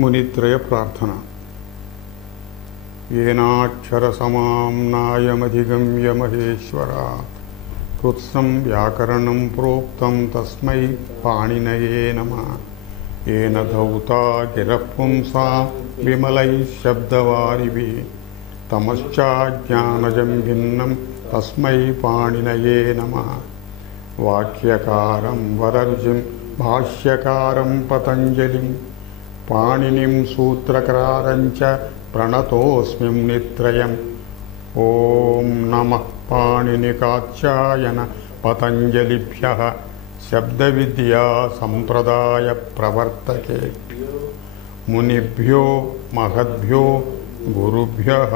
मुनित्रय प्रार्थना। येनाक्षरसमाम्नायमधिगम्य महेश्वरात् कृत्स्नं व्याकरणं प्रोक्तं तस्मै पाणिनये नमः। येन धौता गिरः पुंसां विमलैः शब्दवारिभिः तमश्चाज्ञानजं भिन्नं तस्मै पाणिनये नमः। वाक्यकारं वररुचिं भाष्यकारं पतञ्जलिं पाणिनिं सूत्रकारं च प्रणतोऽस्मि मुनित्रयम्। ॐ नमः पाणिनिकात्यायन पतञ्जलिभ्यः शब्दविद्या संप्रदाय प्रवर्तके मुनिभ्यो महद्भ्यो गुरुभ्यः।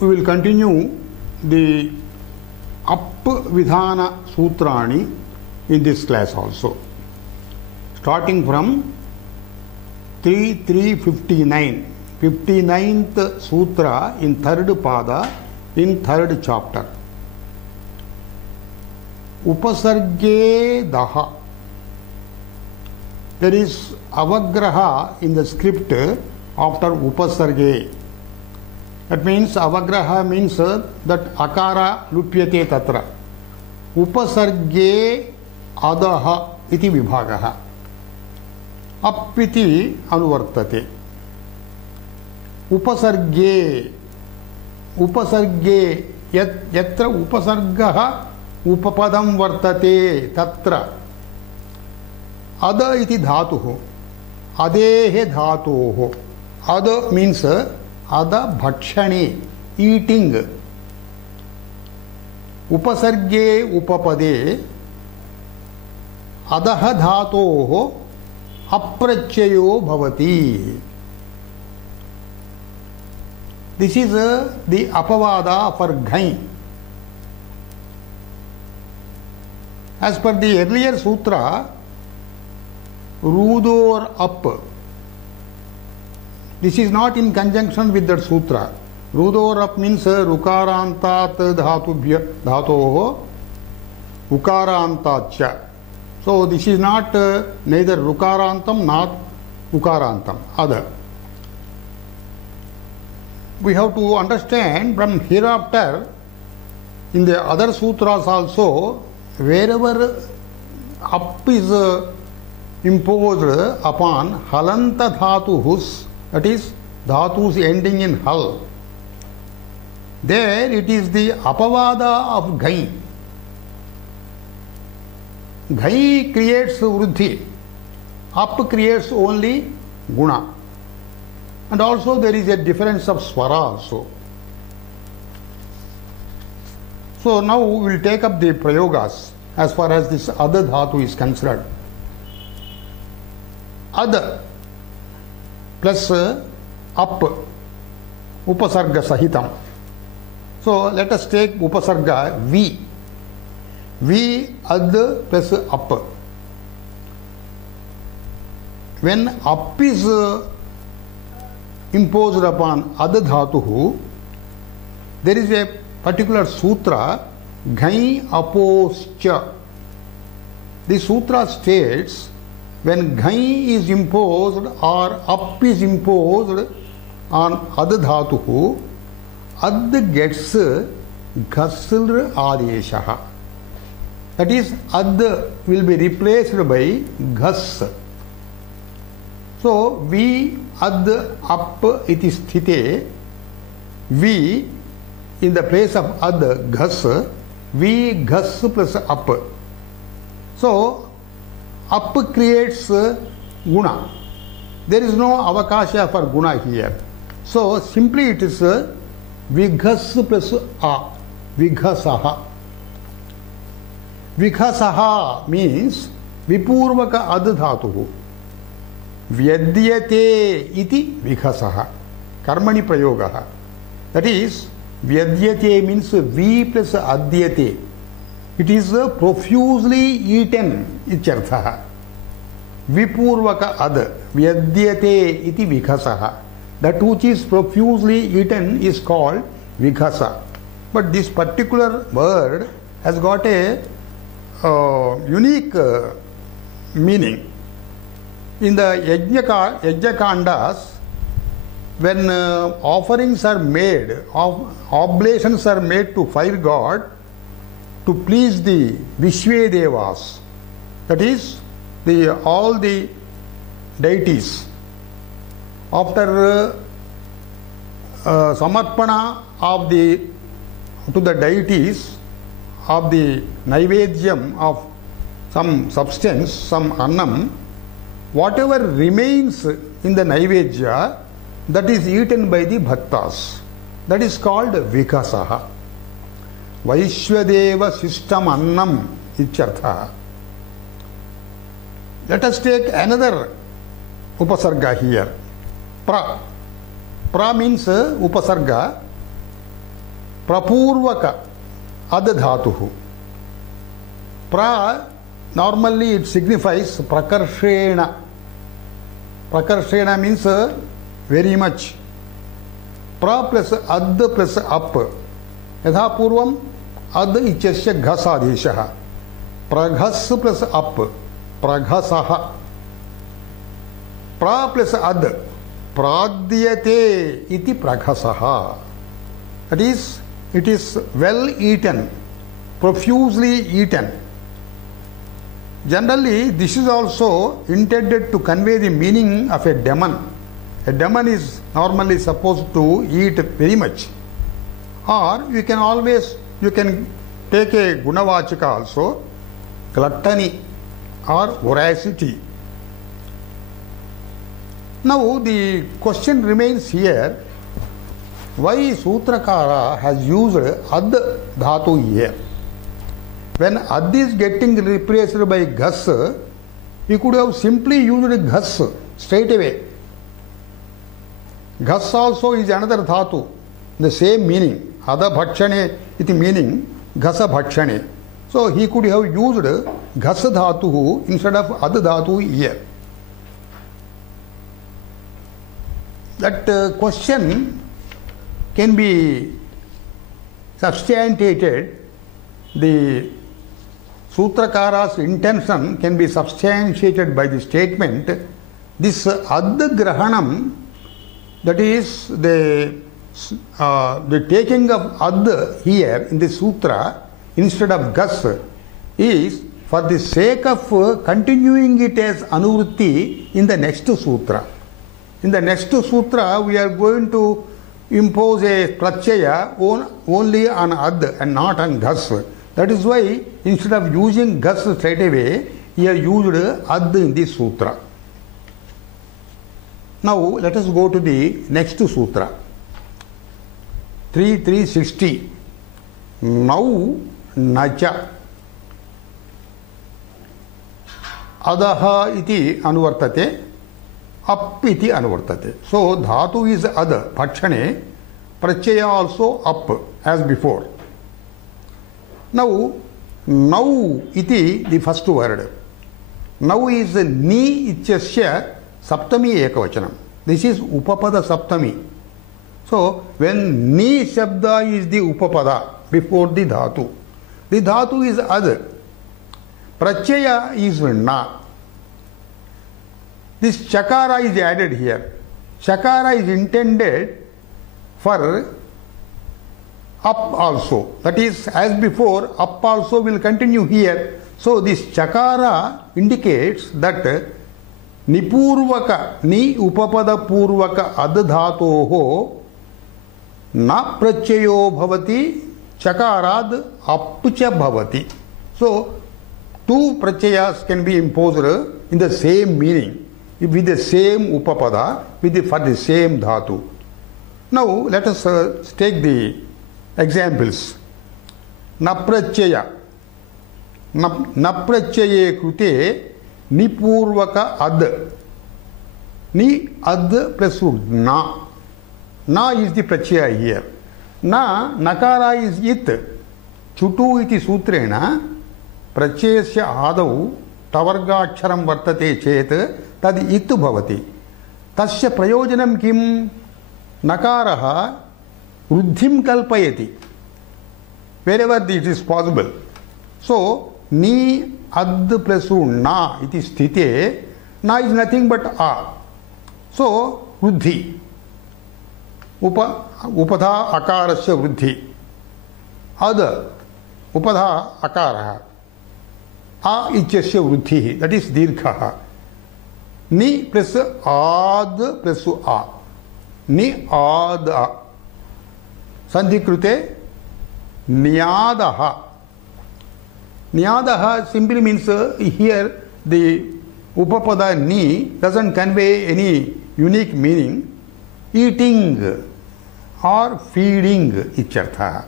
We will continue the Vidhana Sutrani in this class also, starting from 3.3.59, 59th Sutra in third Pada in third chapter. Upasarge Daha. There is avagraha in the script after Upasarge. That means avagraha means that akara lupyate tatra. Upasarge adaha iti vibhagaha. Appiti anuvartate. Upasarge yatra upasargaha upapadam vartate tatra. Ada iti dhatuhu. Adehe dhatuhu. Ada means Ada bhakshane, eating. Upasarge upapade adaha dhatoho aprachyayo bhavati. This is the apavada for ghai. As per the earlier sutra, rudor up. This is not in conjunction with that sutra. Rudorap means rukarantat dhatoho ukarantacha. So this is not neither rukarantam nor ukarantam, other. We have to understand from hereafter in the other sutras also, wherever up is imposed upon halanta dhatuhus, that is dhatus ending in hal, there it is the apavada of ghai. Ghai creates vruddhi, up creates only guna, and also there is a difference of swara also. So now we will take up the prayogas as far as this other dhatu is concerned. Other plus up, upasarga sahitam. So let us take upasarga V. V ad plus up. When up is imposed upon ad dhatuhu, there is a particular sutra, ghai aposcha. The sutra states, when ghai is imposed or up is imposed on ad dhatuhu, ad gets ghasl adeshaha. That is, ad will be replaced by ghas. So, vi ad up iti sthite, vi in the place of ad ghas, vi ghas plus up. So, up creates guna. There is no avakasha for guna here. So simply it is vighas plus a, vighasaha. Vighasaha means vipurvaka ad dhatuhu. Vyadyate iti vighasaha. Karmani prayogaha. That is, vyadyate means v plus adyate. It is profusely eaten, ityarthaha. Vipurvaka ad, vyadyate iti vighasaha. That which is profusely eaten is called vighasa. But this particular word has got a unique meaning. In the Yajnakandas, when offerings are made, oblations are made to fire god to please the Vishwe Devas, that is, all the deities. After samarpana to the deities of the naivedyam of some substance, some annam, whatever remains in the naivedya, that is eaten by the bhaktas. That is called vikasaha. Vaishwadeva system annam ityartha. Let us take another upasarga here. Pra. Pra means upasarga. Prapurvaka adadhatuhu. Pra, normally it signifies prakarshena. Prakarshena means very much. Pra plus ad plus up. Yatha purvam ad ichasya ghasadeshaha. Praghas plus up. Praghasaha. Pra plus ad. Pradyate iti praghasaha. That is, it is well eaten, profusely eaten. Generally, this is also intended to convey the meaning of a demon. A demon is normally supposed to eat very much. Or you can take a gunavachika also, gluttony or voracity. Now the question remains here, why Sutrakara has used ad dhatu here? When ad is getting replaced by ghas, he could have simply used ghas straight away. Ghas also is another dhatu, the same meaning. Ada bhakshane iti meaning ghasa bhakshane. So he could have used ghas dhatu instead of ad dhatu here. That question can be substantiated. The Sutrakara's intention can be substantiated by the statement, this ad grahanam, that is the taking of ad here in the sutra instead of ghas is for the sake of continuing it as anuvritti in the next sutra. In the next sutra, we are going to impose a pratyaya only on ad and not on ghas. That is why instead of using ghas straight away, he has used ad in this sutra. Now let us go to the next sutra. 360. Now nacha. Adaha iti anuvartate. Up iti anuvartate. So dhatu is ad, bhakshane. Pratyaya also up as before. Now iti the first word. Now is ni ityasya saptami ekavachanam. This is upapada saptami. So when ni shabda is the upapada before the dhatu is ad. Pratyaya is na. This chakara is added here. Chakara is intended for up also. That is, as before, up also will continue here. So this chakara indicates that nipurvaka, ni upapada purvaka adhatoho na prachayo bhavati chakarad apcha bhavati. So two prachayas can be imposed in the same meaning, with the same upapada, for the same dhatu. Now let us take the examples. Naprachaya. Naprachaye krute nipurvaka ad. Ni ad plus na. Na is the prachaya here. Na, nakara is it. Chutu iti sutrena prachayasya adau tavargaksharam vartate chet tad itu bhavati. Tasya prayojanam kim? Nakaraha ruddhim kalpayati. Wherever it is possible. So ni ad plus na iti sthite, na is nothing but a. So vruddhi. Upadha akarasya vruddhi. Ad upadha akaraha. A ityasya vruddhi. That is dirghaha. Ni plus ad plus a. Ni ad a. Sandhi krute niyadaha. Niyadaha simply means here the upapada ni doesn't convey any unique meaning. Eating or feeding ichartha.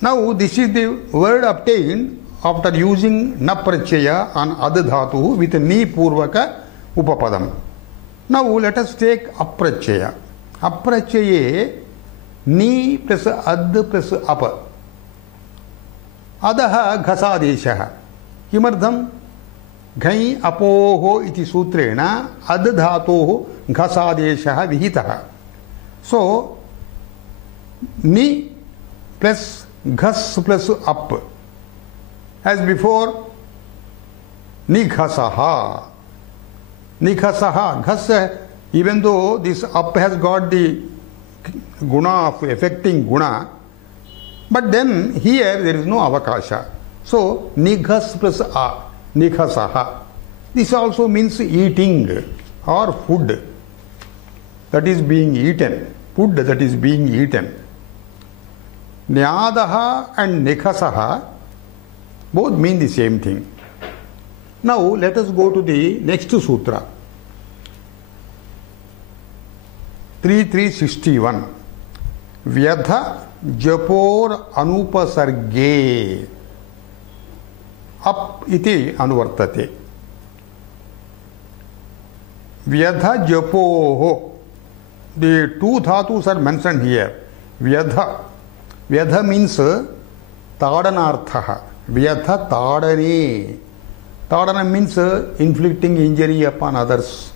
Now this is the word obtained after using na prachaya on ad dhatu with ni purvaka upapadam. Now let us take aprachaya. Aprachaye ni plus ad plus apa. Adaha ghasadeshaha. Kimardham? Ghai apoho iti sutrena ad dhatoho ghasadeshaha vihitaha. So, ni plus ghas plus up. As before, nighasaha. Nighasaha. Ghas, even though this up has got the guna of affecting guna, but then here there is no avakasha. So, nighas plus a, nighasaha. This also means eating or food that is being eaten. Food that is being eaten. Nyadaha and nikhasaha both mean the same thing. Now let us go to the next sutra. 3361. Vyadha japor anupasarge. Up iti anuvartate. Vyadha japoho. The two dhatus are mentioned here. Vyadha. Vyadha means tadanarthaha. Vyadha tadane. Tadana means inflicting injury upon others.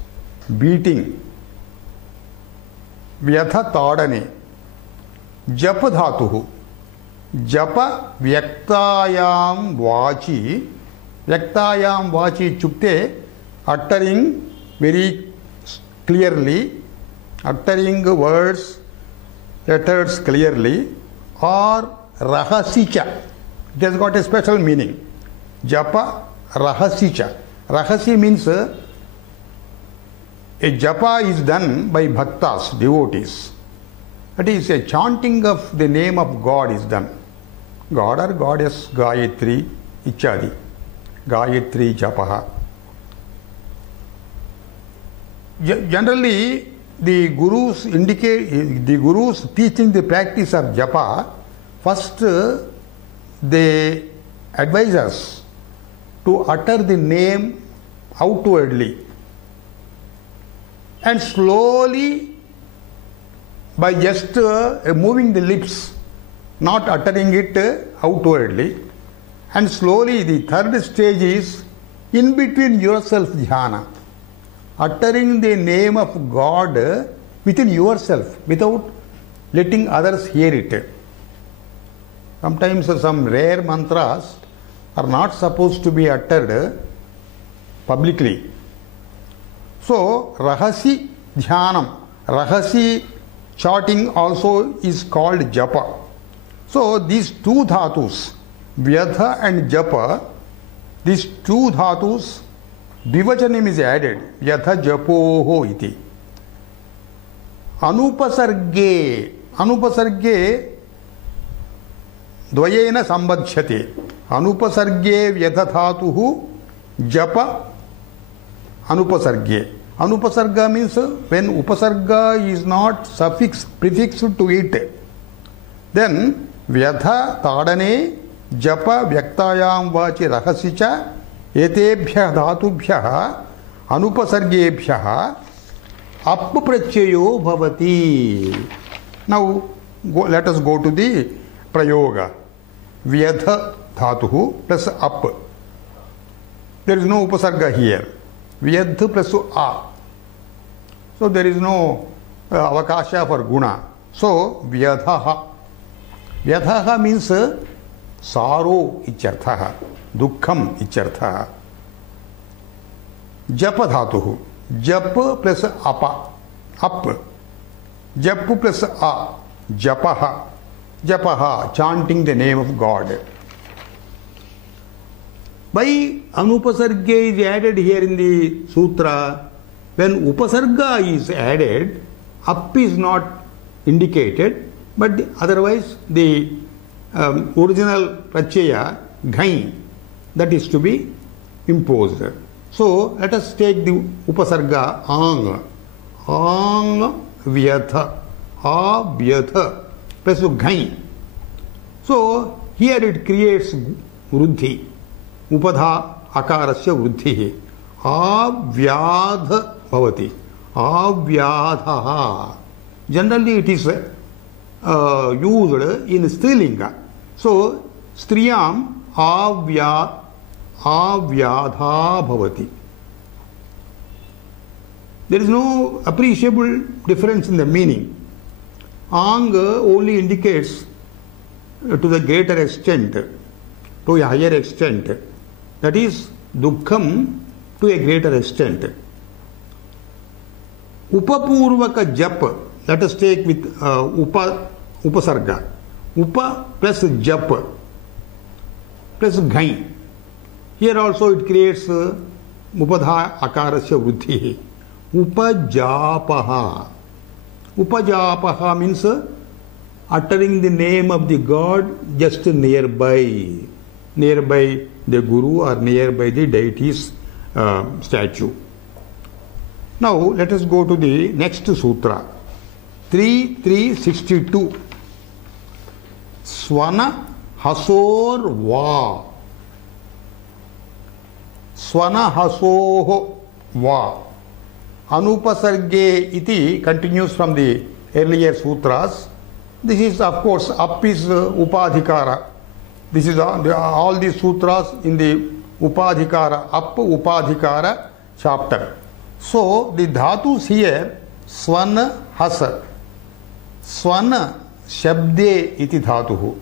Beating. Vyadha tadane. Japa dhatuhu. Japa vyaktayam vachi. Vyaktayam vachi chukte, uttering very clearly, uttering words, letters clearly, or rahasicha. It has got a special meaning. Japa rahasicha. Rahasi means a japa is done by bhaktas, devotees. That is, a chanting of the name of God is done. God or goddess, Gayatri, Ichadi. Gayatri Japaha. Generally, the gurus teaching the practice of japa, first they advise us to utter the name outwardly and slowly, by just moving the lips, not uttering it outwardly, and slowly the third stage is in between yourself dhyana, uttering the name of God within yourself without letting others hear it. Sometimes some rare mantras are not supposed to be uttered publicly. So, rahasi dhyanam, rahasi chanting also is called japa. So, these two dhatus, vyadha and japa, these two dhatus, Divachanim is added. Yatha japoho iti. Anupasarge. Anupasarge dvayena sambadhyate. Anupasarge vyadhathatuhu japa anupasarge. Anupasarga means when upasarga is not prefixed to it. Then vyadha tadane japa vyaktayam vachi rahasicha etebhyah dhatubhyah anupasargebhyah apprachayo bhavati. Now let us go to the prayoga. Vyadha dhatuhu plus up. There is no upasarga here. Vyadha plus a. So there is no avakasha for guna. So vyadhaha. Vyadhaha means सारो इत्यर्थः, दुःखम इत्यर्थः। जप धातुः, जप plus अप, जप plus अ, जपः, chanting the name of God. Why anupasarga is added here in the sutra? When upasarga is added, up is not indicated, but otherwise the original pratyaya, ghai, that is to be imposed. So let us take the upasarga ang, vyatha, vyatha plus ghai. So here it creates vruddhi, upadha akarasya vruddhi, avyadha bhavati, avyadha. Generally it is used in strilinga. So striyam avyadha bhavati. There is no appreciable difference in the meaning. Ang only indicates to the greater extent, to a higher extent. That is dukkham to a greater extent. Upapurvaka jap, let us take with upasarga. Upa plus jap plus ghai. Here also it creates upadha akarasya vruddhi. Upajapaha. Upajapaha means uttering the name of the God just nearby the Guru or nearby the deity's statue. Now let us go to the next sutra, 3.3.62. Swana hasor va. Swana hasoho va. Anupasarge iti continues from the earlier sutras. This is, of course, up is upadhikara. This is all the sutras in the upadhikara, up upadhikara chapter. So the dhatus here, swana hasa. Swana shabde iti dhatuhu,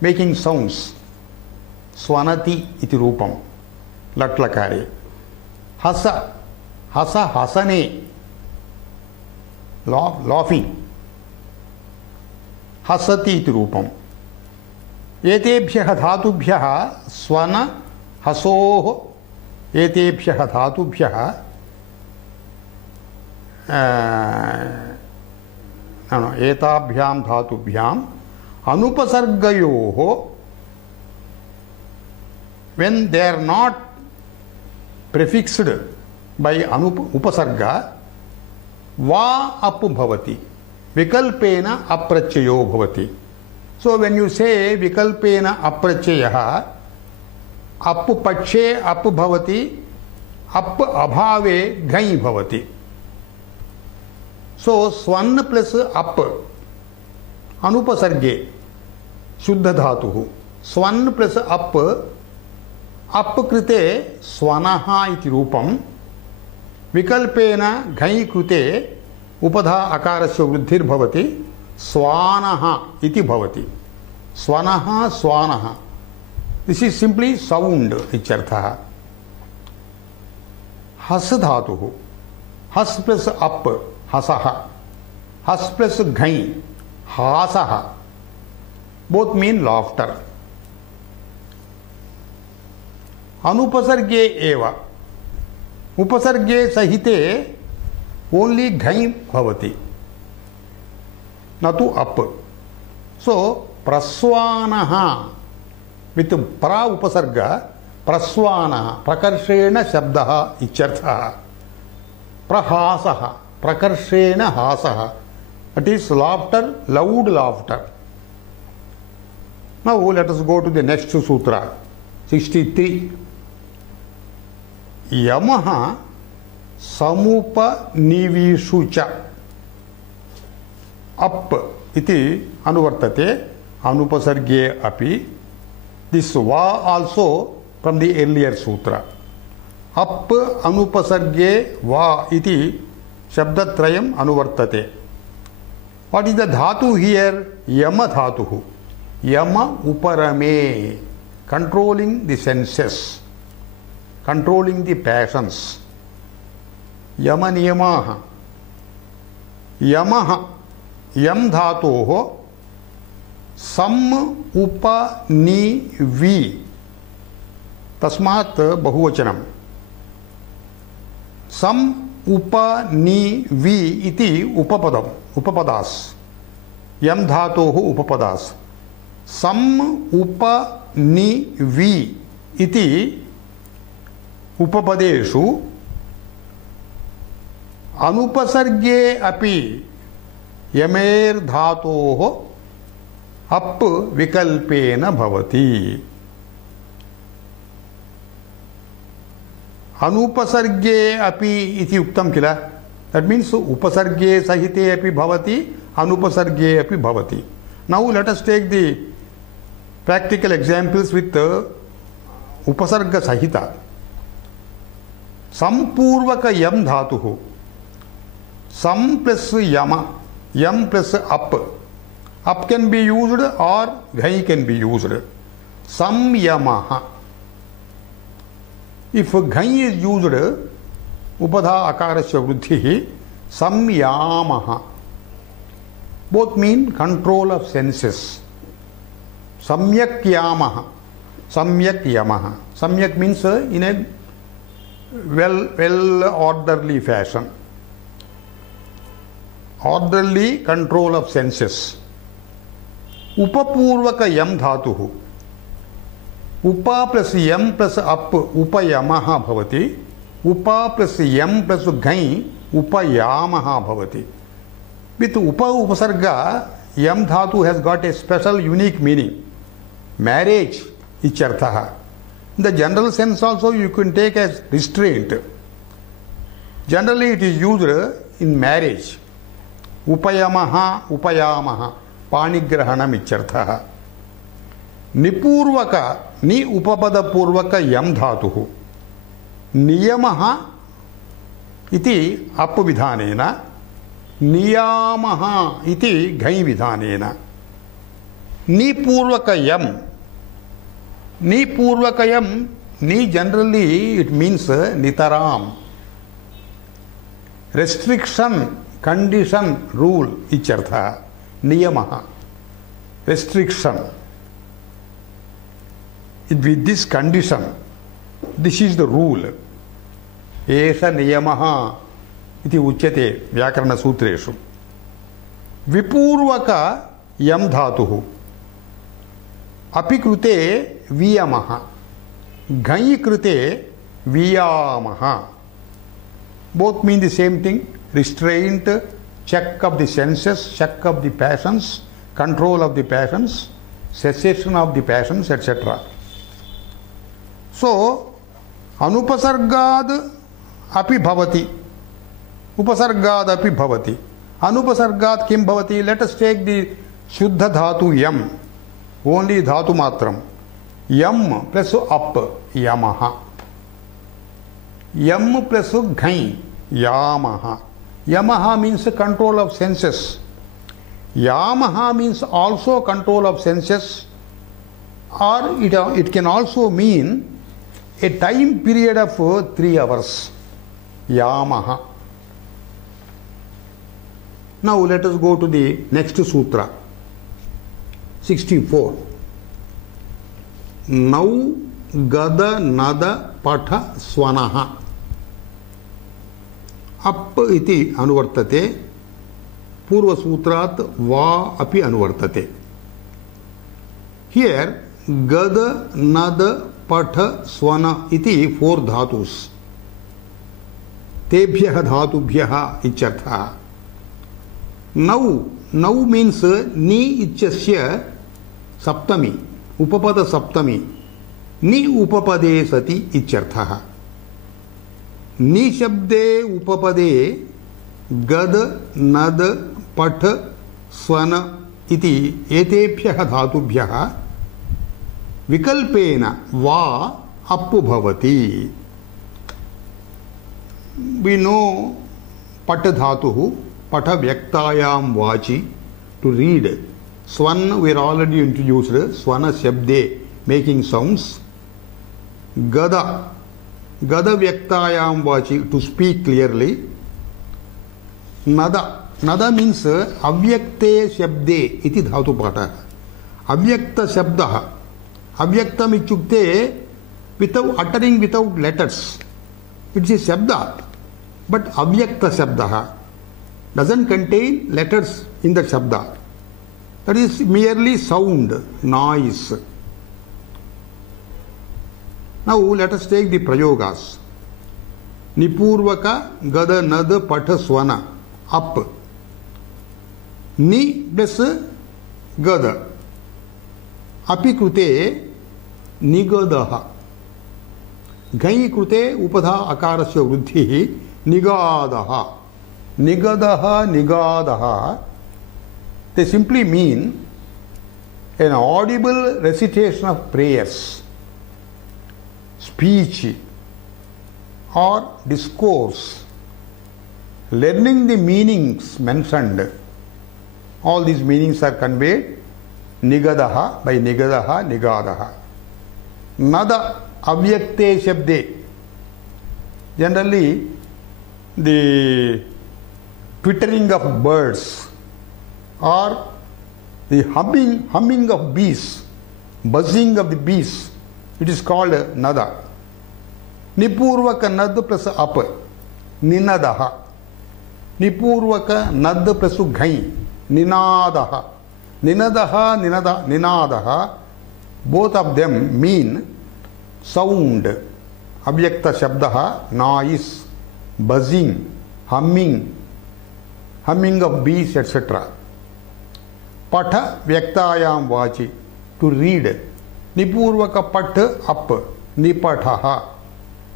making sounds. Swanati iti rupam, latlakare. Hasa, hasa hasane, laughing. Hasati iti rupam. Etebhyah dhatubhyah swana hasoh. Etebhyah dhatubhyah etabhyam dhatubhyam anupasargayoho, when they are not prefixed by upasarga, va ap bhavati, vikalpena aprachyayo bhavati. So when you say vikalpena aprachyaha, ap pakshe ap bhavati, ap abhave ghai bhavati. So swan plus up, anupasarge, shuddha dhatuhu. Swan plus up krite swanaha iti rupam, vikalpena ghai krite upadha akarasya vruddhir bhavati, swanaha iti bhavati. Swanaha, swanaha. This is simply sound icharthaha. Has dhatuhu. Has plus up, hasaha. Has plus ghai, hasaha. Both mean laughter. Anupasarge eva. Upasarge sahite only ghai bhavati, natu up. So praswanaha with pra upasarga, praswanaha, prakarshena shabdaha icharthaha. Prahasaha, prakarshena hasaha. That is laughter, loud laughter. Now let us go to the next sutra, 63. Yamaha samupa nivishucha. Up iti anuvartate, anupasarge api. This va also from the earlier sutra. Up anupasarge va iti shabdatrayam anuvartate. What is the dhatu here? Yama dhatuhu. Yama uparame, controlling the senses, controlling the passions. Yama niyamaha. Yamaha, yam dhatoho, sam upa ni vi. Tasmat bahuvachanam. Sam upa ni vi iti upapadam, upapadas. Yam dhatoho upapadas. Sam upa ni vi iti upapadeshu anupasarge api yamer dhatoho ap vikalpena bhavati. Anupasarge api iti uktam kila. That means upasarge sahite api bhavati, anupasarge api bhavati. Now let us take the practical examples with upasarga sahita. Sampurvaka yam dhatuhu. Sam plus yama, yam plus up. Up can be used or ghai can be used. Sam yamaha. If ghai is used, upadha akarasya vruddhi, samyamaha. Both mean control of senses. Samyak yamaha. Samyak yamaha. Samyak means in a well orderly fashion. Orderly control of senses. Upapurvaka yam dhatuhu. Upa plus yam plus up upayamaha bhavati. Upa plus yam plus ghai upayamaha bhavati. With upa upasarga, yam dhatu has got a special unique meaning. Marriage icharthaha. In the general sense also you can take as restraint. Generally it is used in marriage. Upayamaha, upayamaha. Panigrahanam icharthaha. Nipurvaka, ni upapada purvaka yam dhatuhu. Niyamaha iti apvidhanena. Niyamaha iti ghai vidhanena. Nipurvakayam. Nipurvakayam, ni generally it means nitaram. Restriction, condition, rule, ichartha. Niyamaha. Restriction. With this condition, this is the rule. Esha niyamaha iti uchyate vyakarana sutreshu. Vipurvaka yam dhatuhu. Api krute viyamaha. Ghai krute viyamaha. Both mean the same thing. Restraint, check of the senses, check of the passions, control of the passions, cessation of the passions, etc. So, anupasargad api bhavati. Upasargad api bhavati. Anupasargad kim bhavati? Let us take the Shuddha dhatu yam. Only dhatu matram. Yam plus up, yamaha. Yam plus ghai, yamaha. Yamaha means control of senses. Yamaha means also control of senses, or it can also mean a time period of 3 hours. Yamaha. Now let us go to the next sutra. 64. Nau gada nada patha swanaha. Up iti anuvartate. Purva sutrat va api anuvartate. Here gada nada patha swana iti 4 dhatus. Tebhyah dhatubhyah ichartha. Now means ni ichasya saptami, upapada saptami. Ni upapade sati ichartha. Ni shabde upapade gad nad pat swana iti etebhyah dhatubhyah vikalpena va appu bhavati. We know pat dhatuhu, patha vyaktayam vachi, to read, Swan we are already introduced. Swana Shabde, making sounds. Gada. Gada Vyaktayam Vachi, to speak clearly. Nada. Nada means Avyakte Shabde, iti dhatu pata. Avyakta Shabdaha. Avyaktam ichukte, without uttering, without letters. It is a Shabda. But Avyakta Shabdaha doesn't contain letters in the Shabda. That is merely sound, noise. Now let us take the prayogas. Nipurvaka Gada Nada Patha Swana, up. Ni plus Gada. Api krute Nigadaha. Gai krute Upadha Akarasya Vruddhi Nigadaha. Nigadaha, Nigadaha. They simply mean an audible recitation of prayers, speech or discourse, learning the meanings mentioned. All these meanings are conveyed Nigadaha by Nigadaha, Nigadaha. Nada Avyakte Shabde. Generally, the twittering of birds or the humming of bees, buzzing of the bees, it is called nada. Nipurvaka nad plus up, ninadaha. Nipurvaka nad plus ghai, ninadaha. Ninadaha, ninadaha, both of them mean sound. Avyakta shabdaha, noise, buzzing, humming of bees, etc. Patha Vyaktayam Vachi, to read. Nipurvaka Pat up, Nipataha.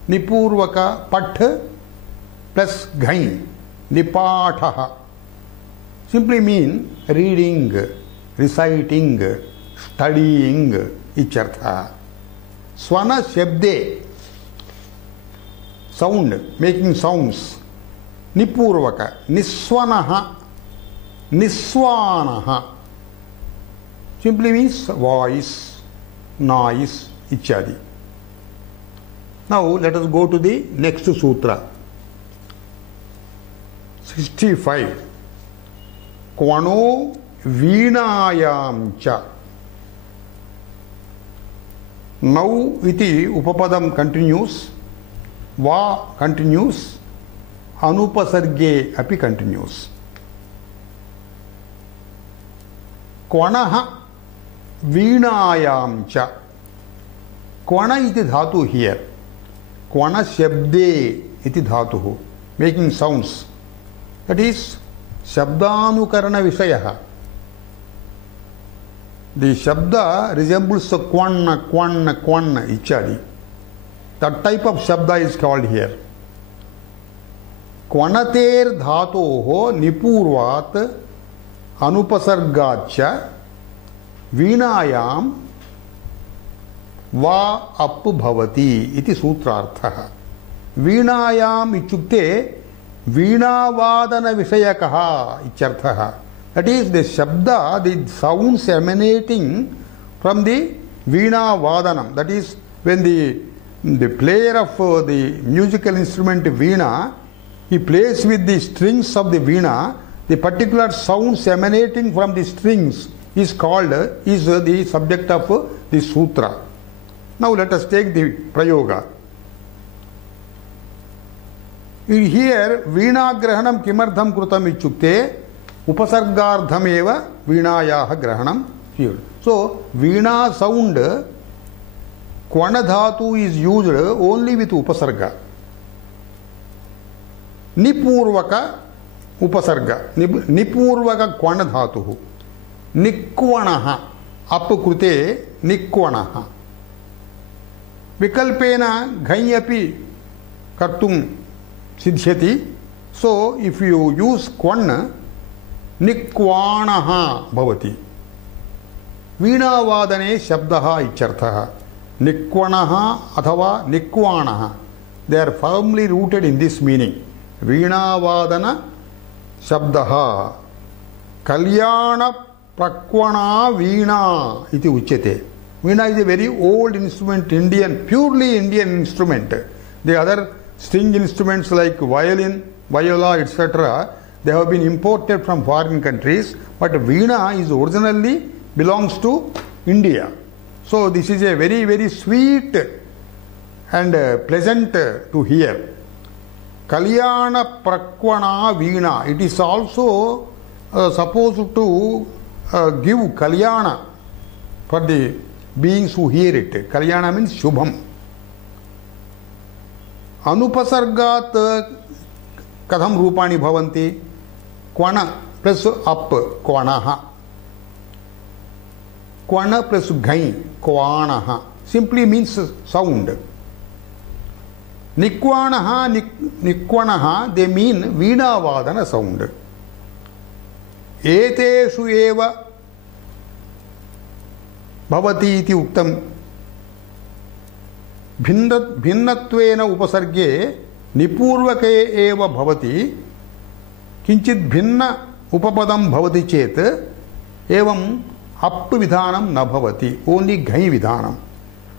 Nipurvaka Pat plus Ghain, Nipataha. Simply mean reading, reciting, studying, ichartha. Swana Shabde, sound, making sounds. Nipurvaka, Niswanaha, Niswanaha. Simply means voice, noise, ichadi. Now let us go to the next sutra. 65. Kvano Veenayam cha. Now iti upapadam continues, va continues, anupasarge api continues. Kvanaha Veenayam cha. Kvana iti dhatu here. Kvana shabde iti dhatu, making sounds. That is Shabdanukarana Vishayaha. The Shabda resembles the Kwanna, Kwanna, Kwanna, ichadi. That type of Shabda is called here. Kwanater dhatoho nipurvat anupasargacha Veenayam va appu bhavati iti sutrarthaha. Veenayam ichukte Veenavadana Vishayakaha icharthaha. That is the Shabda, the sounds emanating from the Veena Vadanam. That is when the player of the musical instrument Veena, he plays with the strings of the Veena, the particular sounds emanating from the strings is the subject of the sutra. Now let us take the prayoga. Here Veena Grahanam Kimardham Krutam Ichukte Upasargardham eva Veenayaha Grahanam. So Veena sound Kvana dhatu is used only with Upasarga. Nipurvaka Upasarga. Nipurvaka Kvana dhatu. Nikvanaha Apakrute Nikvanaha. Vikalpena Ghayapi Kartum Siddhyati. So if you use Kvanna, Nikvanaha Bhavati. Veenavadane Shabdaha Icharthaha. Nikvanaha Athava Nikvanaha. They are firmly rooted in this meaning. Veenavadana Shabdaha. Kalyana prakwana veena iti uchyate. Veena is a very old instrument, Indian, purely Indian instrument. The other string instruments like violin, viola, etc., they have been imported from foreign countries, but veena is originally belongs to India. So this is a very, very sweet and pleasant to hear. Kalyana prakwana veena. It is also supposed to give kalyana for the beings who hear it. Kalyana means shubham. Anupasargat katham rupani bhavanti. Kwana plus up, kwanaha. Kwana plus ghai, kwanaha. Simply means sound. Nikwanaha, nikwanaha, they mean veena vadana sound. Eteshu eva bhavati iti uktam. Bhinnattvena upasarge nipurvake eva bhavati. Kinchit bhinna upapadam bhavati chet evam up vidhanam na bhavati. Only ghai vidhanam.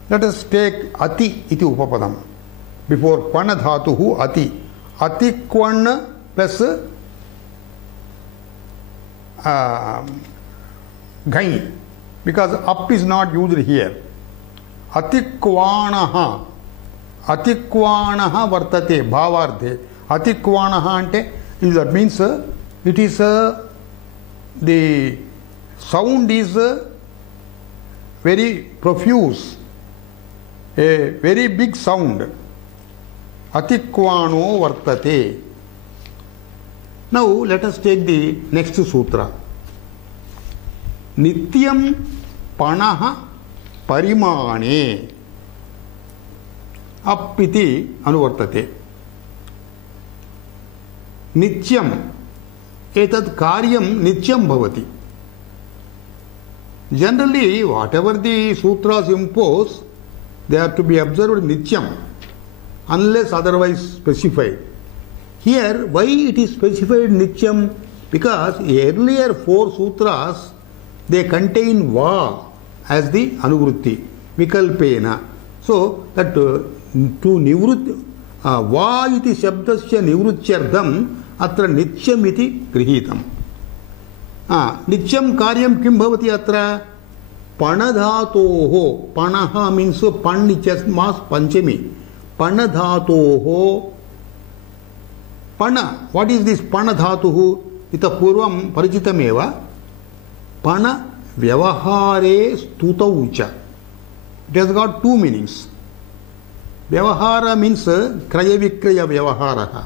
Let us take ati iti upapadam. Before kwana dhatuhu ati. Ati kwana plus ghai. Because up is not used here. Atikwanaha. Atikwanaha vartate bhavardhe. Atikwanaha ante, that means it is the sound is very profuse, a very big sound. Atikwano vartate. Now let us take the next sutra. Nityam panaha parimane appiti anuvartate. Nityam etad karyam nityam bhavati. Generally, whatever the sutras impose, they are to be observed nityam, unless otherwise specified. Here, why it is specified nityam? Because earlier 4 sutras, they contain va as the anuvrutti, vikalpena. So, that to nivrutti, va iti shabdasya nivrutyardham atra nityam iti grihitam. Nityam karyam kim bhavati atra? Panadhatoho. Panaha means pan mas panchami. Panadhatoho. Pana. What is this panadhatuhu? Ita purvam parichitameva. Pana vyavahare stutaucha. It has got 2 meanings. Vyavahara means kraya vikraya vyavaharaha.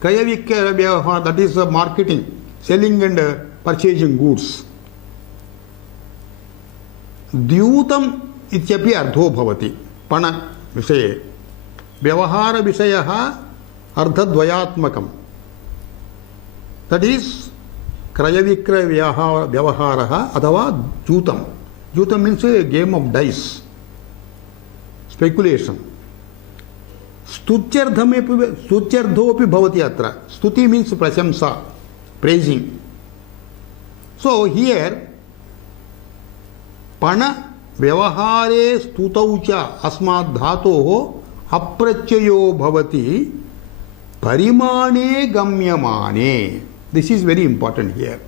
Kraya vikraya vyavahara, that is marketing, selling and purchasing goods. Dyutam ityapi ardho bhavati. Pana vishaye. Vyavahara vishayaha ardhadvayatmakam. That is kraya vikraya vyavaharaha athava jutam. Jutam means a game of dice, speculation. Stutyardhopi bhavati atra. Stuti means prashamsa, praising. So here, pana vyavahare stutaucha asmad dhatoho aprachyayo bhavati parimane gamyamane. This is very important here.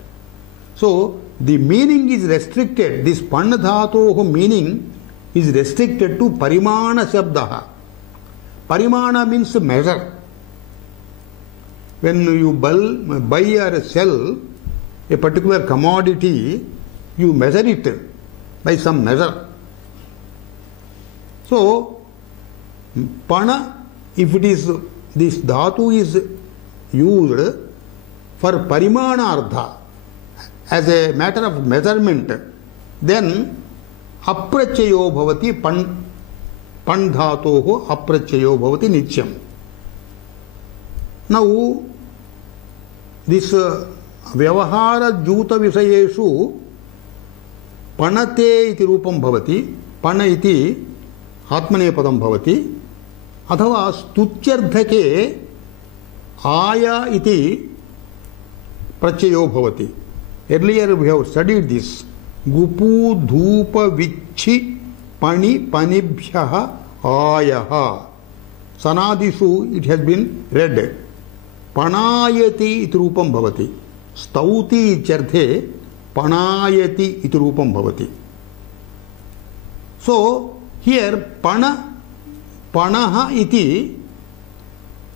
So, the meaning is restricted. This panadhatoho meaning is restricted to parimana shabdaha. Parimana means measure. When you buy or sell a particular commodity, you measure it by some measure. So, pana, if it is, this dhatu is used for parimana ardha, as a matter of measurement, then aprachyayo bhavati pan dhatoho aprachyayo bhavati nityam. Now, this vyavahara juta visayeshu panate iti rupam bhavati, pana iti atmanepadam bhavati, athava stutyardhake aya iti prachayo bhavati. Earlier we have studied this. Gupu dhupa vichi pani panibhyaha ayaha. Sanadisu it has been read. Panayati iti rupam bhavati. Stauti ityarthe panayati iti rupam bhavati. So here panaha iti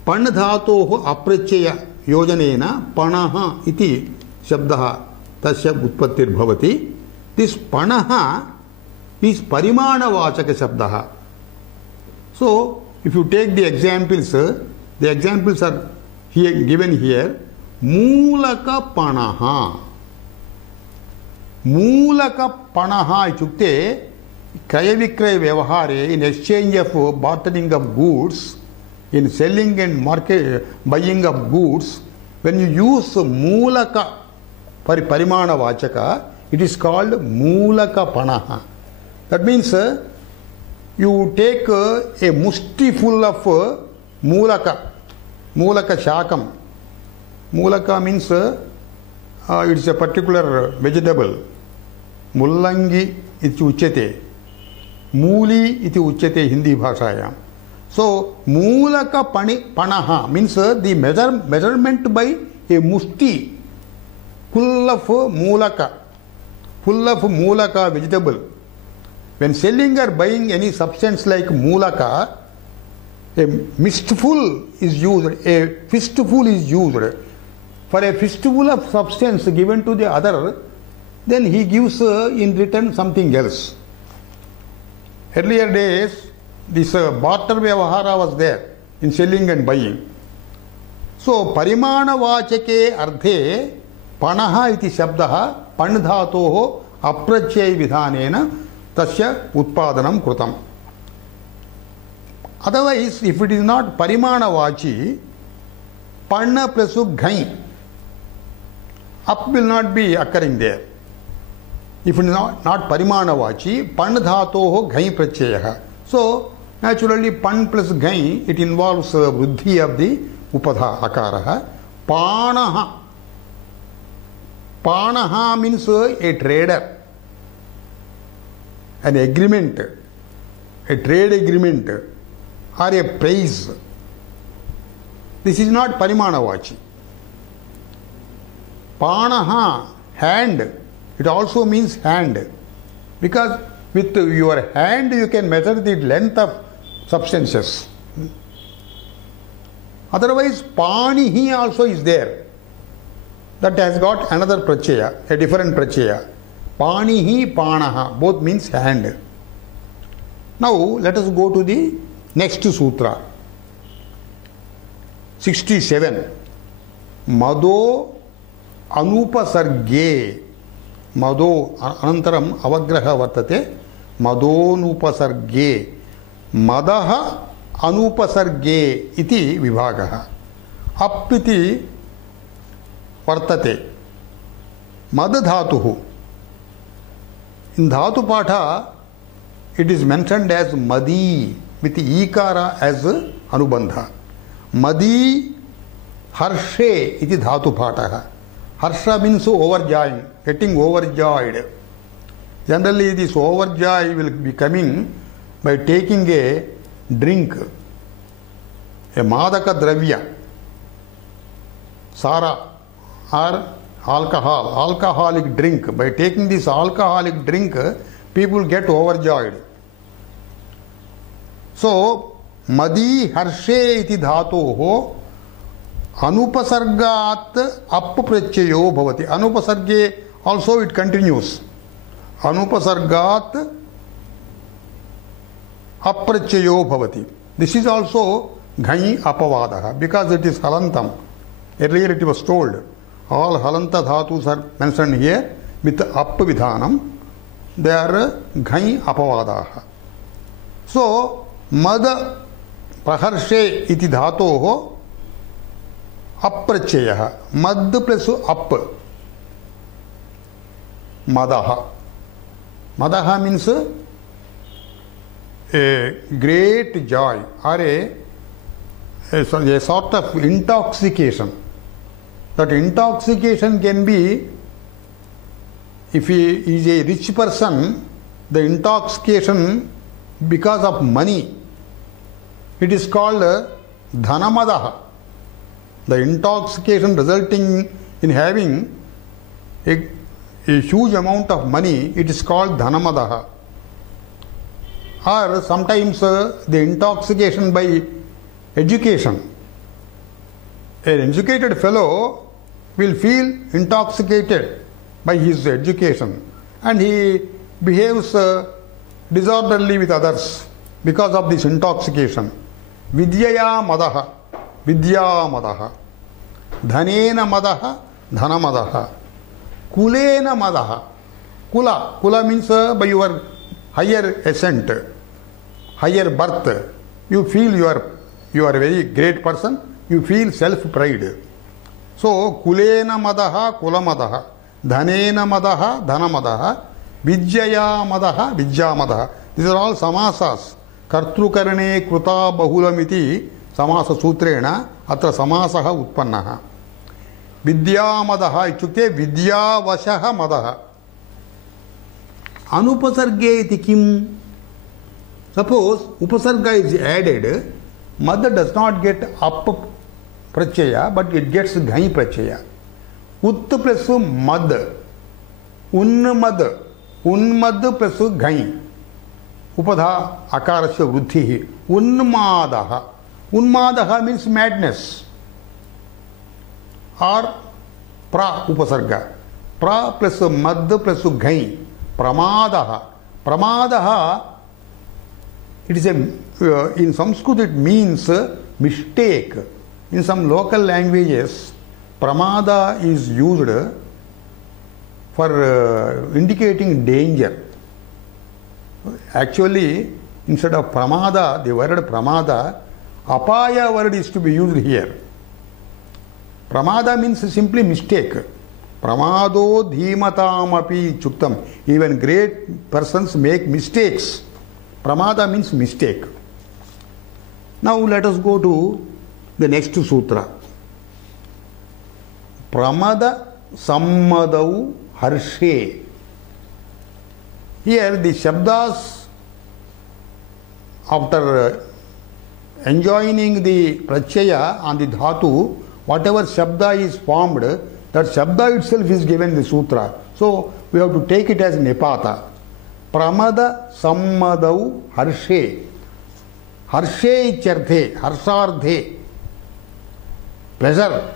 pan dhatoh aprachya yojanena panaha iti shabdah tasya utpattir bhavati. This panaha is parimanavachaka shabdah. So if you take the examples are here given here. Mulaka panaha. Mulaka panaha ichukte Kraya Vikraya Vyavahare, in exchange of bartering of goods, in selling and buying of goods, when you use Mulaka for Parimana Vachaka, it is called Mulaka Panaha. That means you take a mushti full of Mulaka Shakam. Mulaka means it is a particular vegetable. Mullangi iti uchyate. Muli iti uchyate Hindi bhashayam. So, Mulaka panaha means the measurement by a mushti full of mulaka vegetable. When selling or buying any substance like mulaka, a mistful is used, a fistful is used. For a fistful of substance given to the other, then he gives in return something else. Earlier days, this barter vyavahara was there in selling and buying. So, parimana vachake ardhe panaha iti shabdaha pandhatoho aprachay vidhanena tasya utpadanam krutam. Otherwise, if it is not parimana vachi, panna plus ghai, up will not be occurring there. If it is not parimana vachi, pan dhatoho ghai prachayaha. So, naturally, pan plus ghai, it involves vruddhi of the upadha akaraha. Panaha. Panaha means a trader, an agreement, a trade agreement, or a price. This is not parimana vachi. Panaha, hand, it also means hand. Because with your hand you can measure the length of substances. Otherwise, panihi also is there. That has got another prachaya, a different prachaya. Panihi, panaha, both means hand. Now, let us go to the next sutra. 67. Mado anupasarge. Mado anantaram avagraha vartate. Madonupasarge. Madaha anupasarge iti vibhagaha. Appiti vartate. Mad dhatuhu. In dhatu patha, it is mentioned as madi with ikara as anubandha. Madi harshe iti dhatu pataha. Harsha means overjoying, getting overjoyed. Generally, this overjoy will be coming by taking a drink, a madaka dravya, sara or alcoholic drink. By taking this alcoholic drink, people get overjoyed. So, madi harshe iti dhatoho anupasargat apprachayo bhavati. Anupasarge also it continues. Anupasargat apprachayo bhavati. This is also ghai apavadaha because it is halantam. Earlier it was told all halanta dhatus are mentioned here with app vidhanam. They are ghai apavadaha. So, mad praharshe iti dhatoho aprachyaha. Mad plus up. Madaha. Madaha means a great joy or a sort of intoxication. That intoxication can be, if he is a rich person, the intoxication because of money, it is called dhanamadaha. The intoxication resulting in having a huge amount of money, it is called dhanamadaha. Or sometimes the intoxication by education. An educated fellow will feel intoxicated by his education and he behaves disorderly with others because of this intoxication. Vidyaya madaha, vidya madaha, dhanena madaha, dhana madaha, kulena madaha. Kula means by your higher ascent, higher birth, you feel you are a very great person, you feel self-pride. So, kulena madaha, kula madaha, dhanena madaha, dhana madaha, vidyaya madaha, vidya madaha. These are all samasas. Kartrukarane kruta bahulamiti samasa sutrena atra samasaha utpannaha. Vidya madaha ichukte vidya vashaha madaha. Anupasarge iti kim? Suppose upasarga is added, mother does not get up prachaya, but it gets ghai prachaya. Ut plus mad, unmad, unmad plus ghai. Upadha akarasya vruddhihi. Unmadaha. Unmadaha means madness. Or pra upasarga. Pra plus mad plus ghai. Pramadaha. Pramadaha, it is in Sanskrit it means mistake. In some local languages, pramada is used for indicating danger. Actually, instead of pramada, the word pramada, apaya word is to be used here. Pramada means simply mistake. Pramado dhimatamapi chuktam. Even great persons make mistakes. Pramada means mistake. Now let us go to the next sutra. Pramada sammadau harshe. Here the shabdas, after enjoining the prachaya on the dhatu, whatever shabda is formed, that shabda itself is given in the sutra. So we have to take it as nipata. Pramada sammadau harshe. Harshe icharthe, harsardhe. Pleasure,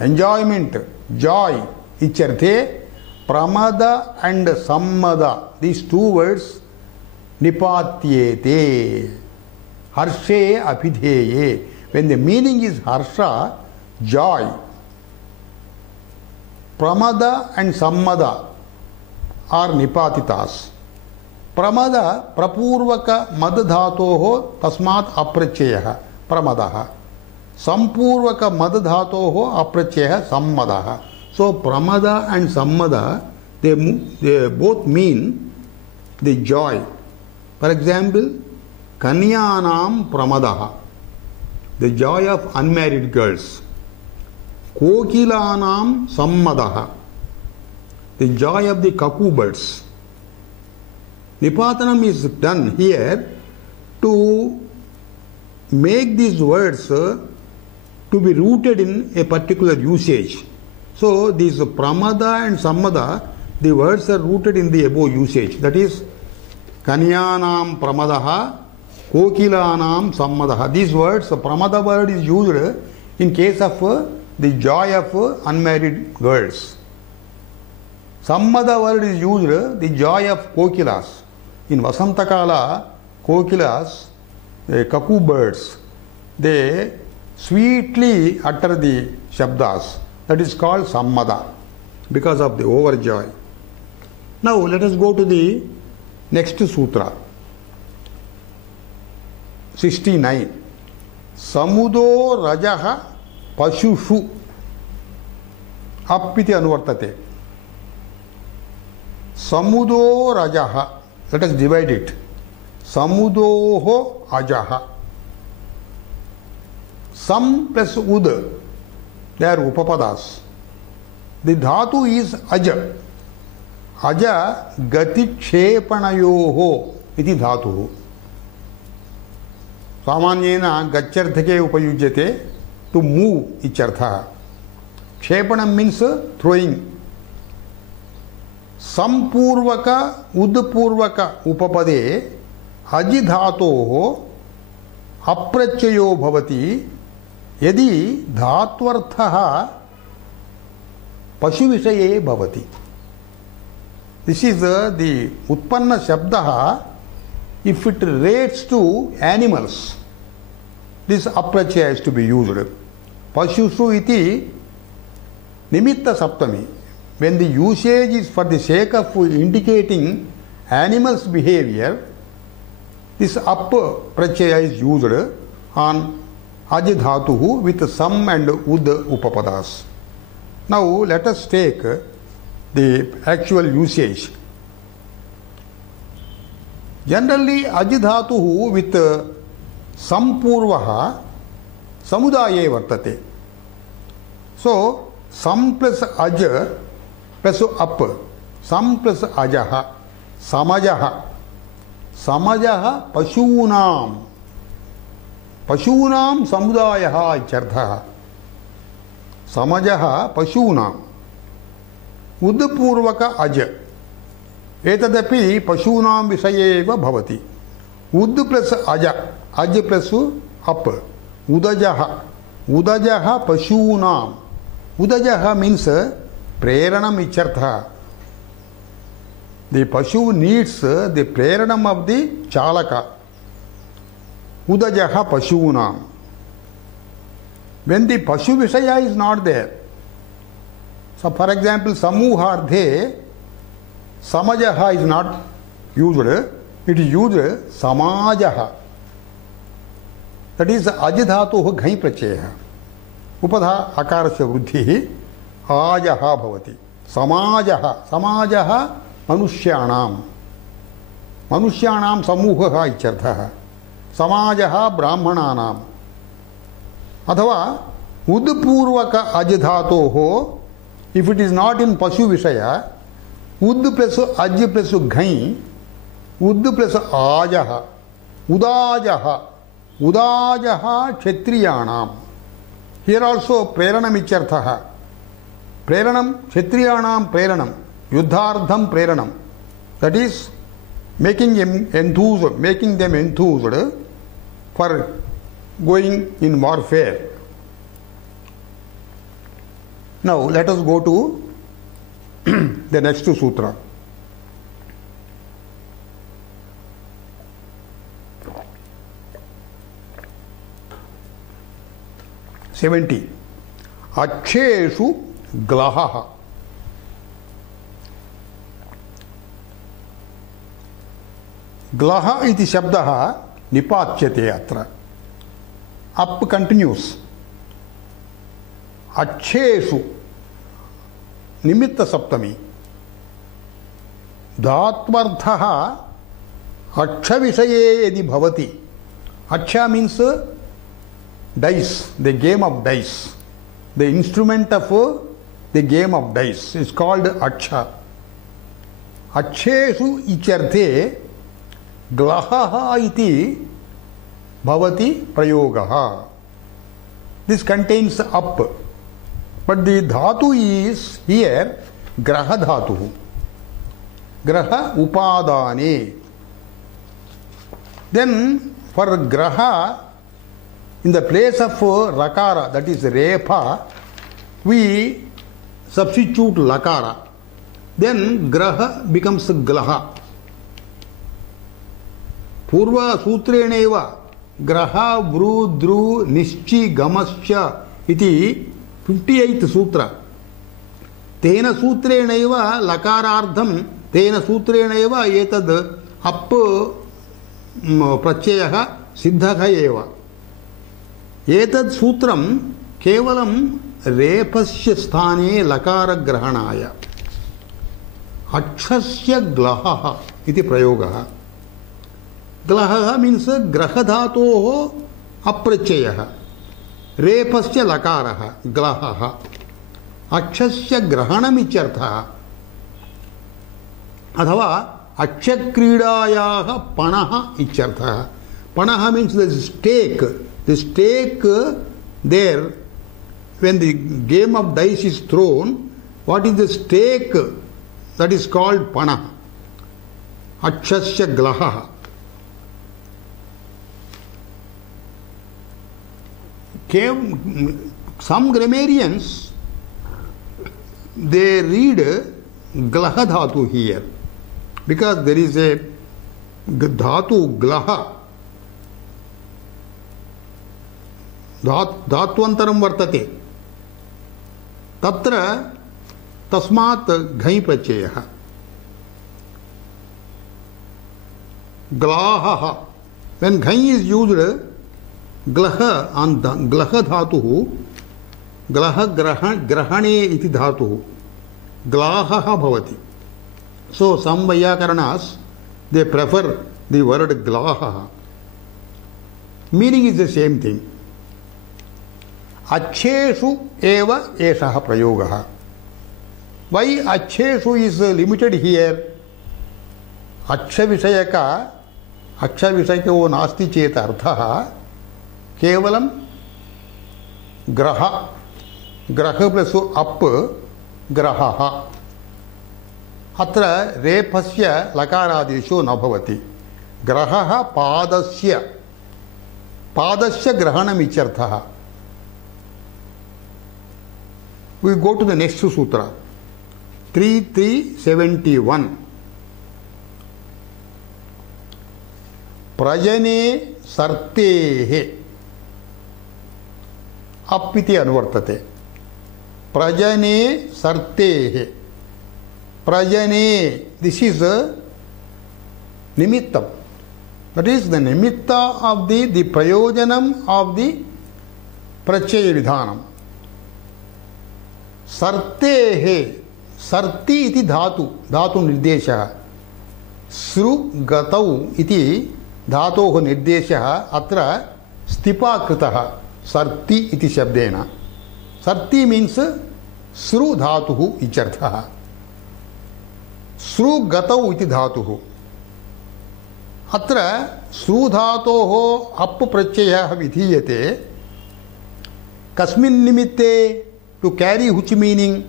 enjoyment, joy, icharthe. Pramada and sammada, these two words, nipatyete. Harshe abhidheye. When the meaning is harsha, joy. Pramada and sammada are nipatitas. Pramada prapurvaka madadhatoho tasmat aprachyaha pramadaha. Sampurvaka madadhatoho aprachyaha sammadaha. So pramada and sammada, they both mean the joy. For example, kanyanam pramadaha, the joy of unmarried girls. Kokilanam sammadaha, the joy of the cuckoo birds. Nipatanam is done here to make these words to be rooted in a particular usage. So these pramada and sammada, the words are rooted in the above usage. That is, kanyanam pramadaha, kokilanam sammadaha. These words, the pramada word is used in case of the joy of unmarried girls. Sammada word is used the joy of kokilas. In Vasantakala, kokilas, the cuckoo birds, they sweetly utter the shabdas. That is called sammada because of the overjoy. Now let us go to the next sutra. 69. Samudo rajaha pashushu appiti anuvartate. Samudo rajaha. Let us divide it. Samudoho ajaha. Sam plus ud, they are upapadas. The dhatu is aja. Aja gati kshepanyoho iti dhatu. Samanyena gacharthake upayujyate, to move ichartha. Kshepanam means throwing. Sampurvaka udpurvaka upapade aji dhatoho अप्रत्ययो भवति यदि धात्वर्थः पशु विषये भवति. This is the उत्पन्न शब्दः. If it relates to animals, this अप्रत्यय is to be used. पशुषु इति निमित्त सप्तमी. When the usage is for the sake of indicating animals' behavior, this up prachaya is used on aji dhatuhu with sam and ud upapadas. Now let us take the actual usage. Generally aji dhatuhu with sampurvaha samudaye vartate. So sam plus aj plus up, sam plus ajaha, samajaha. Samajaha pashunam. Pashunam samudayaha ichartha. Samajaha pashunam. Udpurvaka aja. Etadapi pashunam visaye eva bhavati. Ud plus aja. Aja plus up. Udajaha. Udajaha pashunam. Udajaha means preranam ichartha. The pashu needs the preranam of the chalaka. Udajaha pashunam. When the pashu vishaya is not there, so for example, samuhardhe, samajaha is not used, it is used samajaha. That is ajidhatuh ghai pratyaya. Upadha akarasya vruddhi ajaha bhavati. Samajaha. Samajaha मनुष्याणाम. मनुष्याणाम समूहः इत्यर्थः. समाजः ब्राह्मणानाम. अथवा उद्पूर्वक अज धातोः, if it is not in पशु विषय, उद् plus a plus Ghai, ud plus आजः, उदाजः. उदाजः क्षत्रियाणाम. Here also प्रेरणम इत्यर्थः. प्रेरणम क्षत्रियाणाम प्रेरणम. Yuddhardham preranam. That is making them enthused for going in warfare. Now let us go to the next sutra. '70. Aksheshu glahaha. Glaha iti shabdaha nipachyate atra. Up continues. Acheshu nimitta saptami. Dhatvarthaha aksha visaye yadi bhavati. Aksha means dice, the game of dice. The instrument of the game of dice is called aksha. Acheshu icharthe glahaha iti bhavati prayogaha. This contains up, but the dhatu is here graha dhatu. Graha upadane. Then for graha, in the place of rakara, that is repa, we substitute lakara. Then graha becomes glaha. Purva sutreneva graha vru dru nischi gamascha iti 58th sutra. Tena sutreneva lakarardham tena sutreneva etad up pratyayah siddhah eva. Etad sutram kevalam repasya sthane lakara grahanaya. Akshasya glahaha iti prayogaha. Glahaha means grahadhatoho apratyayah. Repasya lakaraha glahaha. अक्षस्य ग्रहणमित्यर्थः अथवा अक्षक्रीडायाः पणः इत्यर्थः. पणः means the stake. The stake there, when the game of dice is thrown, what is the stake? That is called panah. Akshasya glaha. Some grammarians, they read glaha dhatu here because there is a dhatu glaha. धात्वंतरम वर्तते तत्र तस्मात् घञ् प्रत्ययः. ग्लाहः, when घञ् is used, ग्लह on ग्लह धातुः, ग्लह ग्रहणे इति धातुः ग्लाहः भवति. So some Vaiyakaranās, they prefer the word ग्लाहः. Meaning is the same thing. अच्छेषु एव एषः प्रयोगः. Why अच्छेषु is limited here? अक्षविषयको नास्ति चेत् अर्थः केवलं ग्रह प्लस अप् ग्रहः. अत्र रेफस्य लकारादिषु न भवति. ग्रहः पादस्य ग्रहणमित्यर्थः. We go to the next sutra, 3371. प्रजने सर्तेः अप् इति अनुवर्तते. प्रजने सर्तेः. प्रजने, this is a nimittam. That is the nimitta of the prayojanam of the prachaya vidhanam. सर्तेः, सर्ति इति धातु निर्देशः. सृ गतौ इति धातोः निर्देशः अत्र स्थिपाकृतः सर्ति इति शब्देन. सर्ति मीन्स सृ धातुः इत्यर्थः. सृ गतौ इति धातुः. अत्र सृ धातोः अप् प्रत्ययः विधीयते. कस्मिन् निमित्ते? To carry which meaning?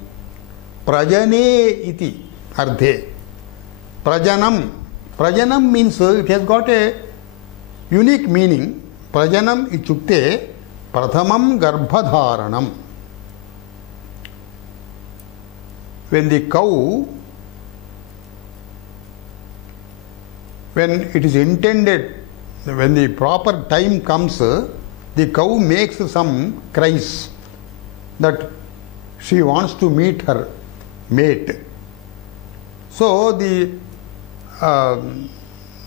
Prajane iti ardhe. Prajanam means it has got a unique meaning. Prajanam ichukte prathamam garbhadharanam. When the cow, when it is intended, when the proper time comes, the cow makes some cries that she wants to meet her mate. So the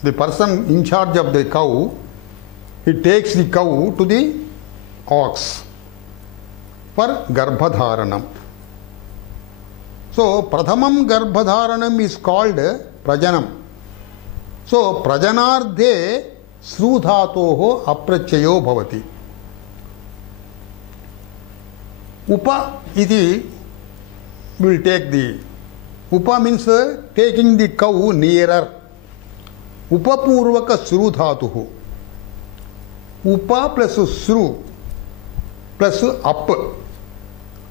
person in charge of the cow, he takes the cow to the ox for garbhadharanam. So prathamam garbhadharanam is called prajanam. So prajanardhe srudhatoho aprachayo bhavati. Upa iti will take the upa means taking the cow nearer. Upapurvaka srudhatuhu. Upa plus sru plus up.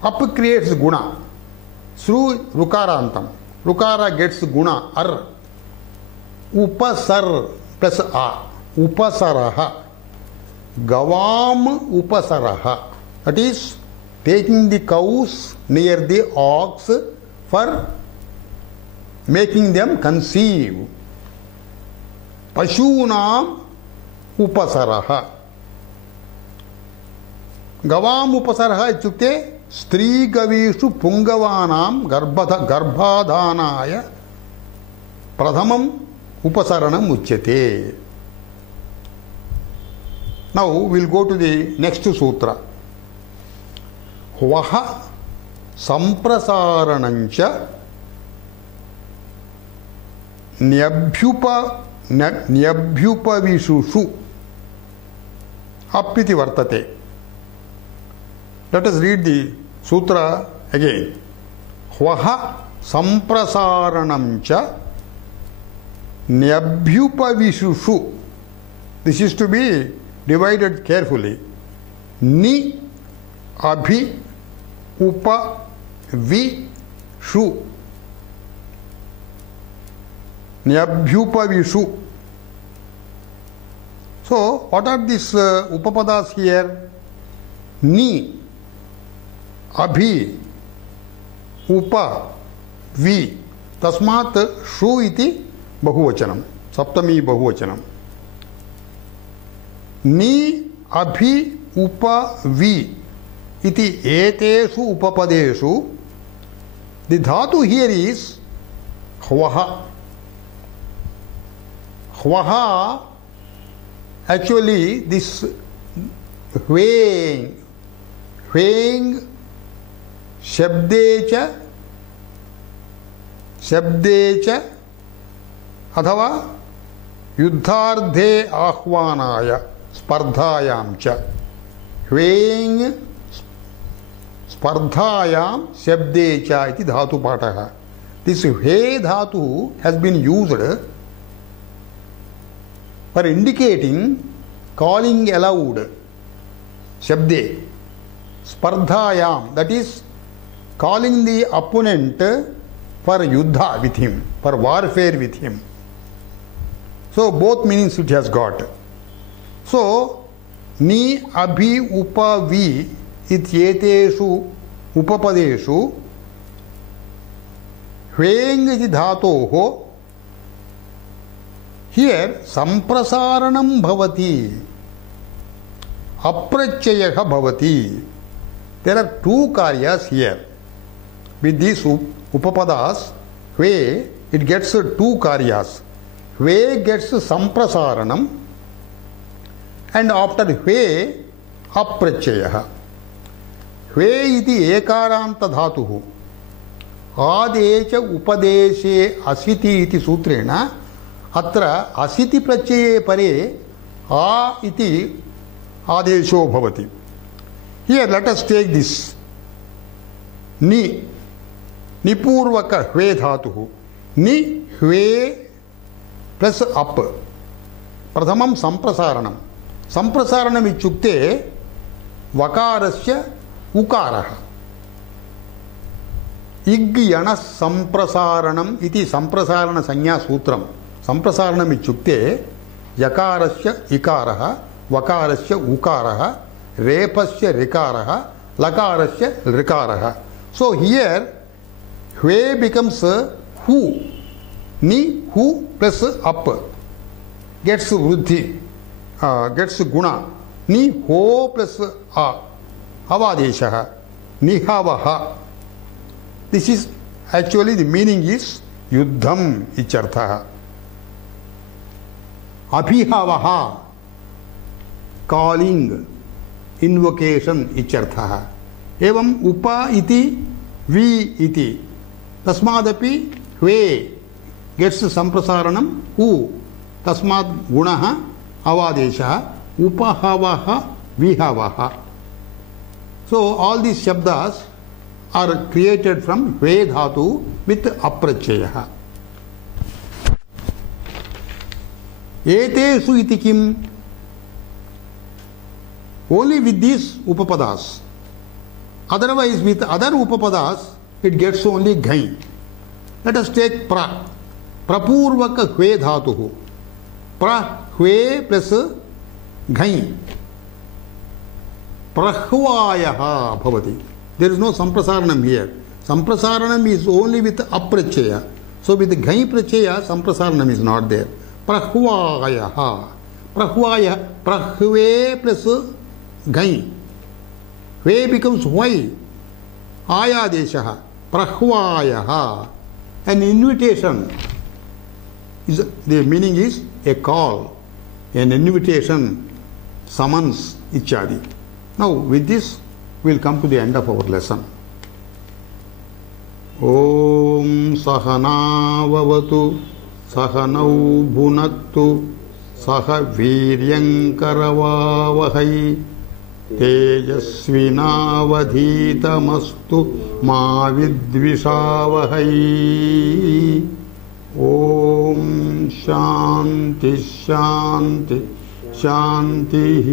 Up creates guna. Sru rukarantam. Rukara gets guna ar. Upasar plus a. Upasaraha. Gavam upasaraha. That is taking the cows near the ox for making them conceive. Pashunam upasaraha. Gavam upasaraha ichukte stri gavishu pungavanam garbhadhanaya pradhamam upasaranam uchyate. Now we will go to the next sutra. Vaha samprasaranancha nyabhyupavishushu appiti vartate. Let us read the sutra again. Hvaha samprasaranam cha nyabhyupavishushu. This is to be divided carefully. Ni abhi upa vi shu. Nyabhyupavishu. So, what are these upapadas here? Ni, abhi, upa, vi. Tasmat shu iti bahuvachanam. Saptami bahuvachanam. Ni, abhi, upa, vi. Iti etesu upapadeshu. The dhatu here is hvaha. Hvaha, actually this hvaeng, shabdecha अथवा युद्धार्धे आह्वानाय स्पर्धायां च hvaeng स्पर्धायां शब्दे च इति धातु पाठः. This hve dhatu has been used for indicating calling aloud. Shabde spardhayam, that is calling the opponent for yuddha with him, for warfare with him. So both meanings it has got. So ni abhi upa vi ityeteshu upapadeshu hvaeng iti dhatoho. Here samprasaranam bhavati, aprachayah bhavati. There are two karyas here. With these upapadas, hve, it gets two karyas. Hve gets samprasaranam, and after hve, aprachayah. Hve iti ekaranta dhatuhu. Adecha upadeshe asiti iti sutrena अत्र असिति प्रत्यये परे आ इति आदेशो भवति. Here let us take this नि निपूर्वक ह्वे धातुः. नि ह्वे प्लस अप. प्रथमं संप्रसारणं. संप्रसारणम् इत्युक्ते वकारस्य उकारः. इग् यणः संप्रसारणम् इति संप्रसारण संज्ञा सूत्रम्. संप्रसारणम् इत्युक्ते यकारस्य इकारः, वकारस्य उकारः, रेफस्य ऋकारः, लकारस्य ऋकारः. So here hve becomes hu. Ni hu plus up gets vruddhi, gets guna. Ni ho plus a, avadeshah, nihavaha. This is actually the meaning is yuddham ichartha. Abhihavaha, calling, invocation ichartha. Evam upa iti vi iti. Tasmadapi hve gets samprasaranam u. Tasmad gunaha avadesha upahavaha vihavaha. So all these shabdas are created from hve dhatu with aprachayah. Etesu iti kim? Only with these upapadas. Otherwise with other upapadas it gets only ghai. Let us take pra. Prapurvaka hve dhatuhu. Pra hve plus ghai. Prahvayaha bhavati. There is no samprasaranam here. Samprasaranam is only with aprachaya. So with ghai prachaya samprasaranam is not there. Prahvayaha. Prahvaya. Prahve plus ghai. Hve becomes why. Ayadeshaha. Prahvayaha. An invitation. The meaning is a call, an invitation, summons, ichadi. Now with this we will come to the end of our lesson. Om Sahana Vavatu Sahanau Bhunattu Saha Viryankaravavahai तेजस्विनावधीतमस्तु मा विद्विषावहै। ओम शांति शांति शांति।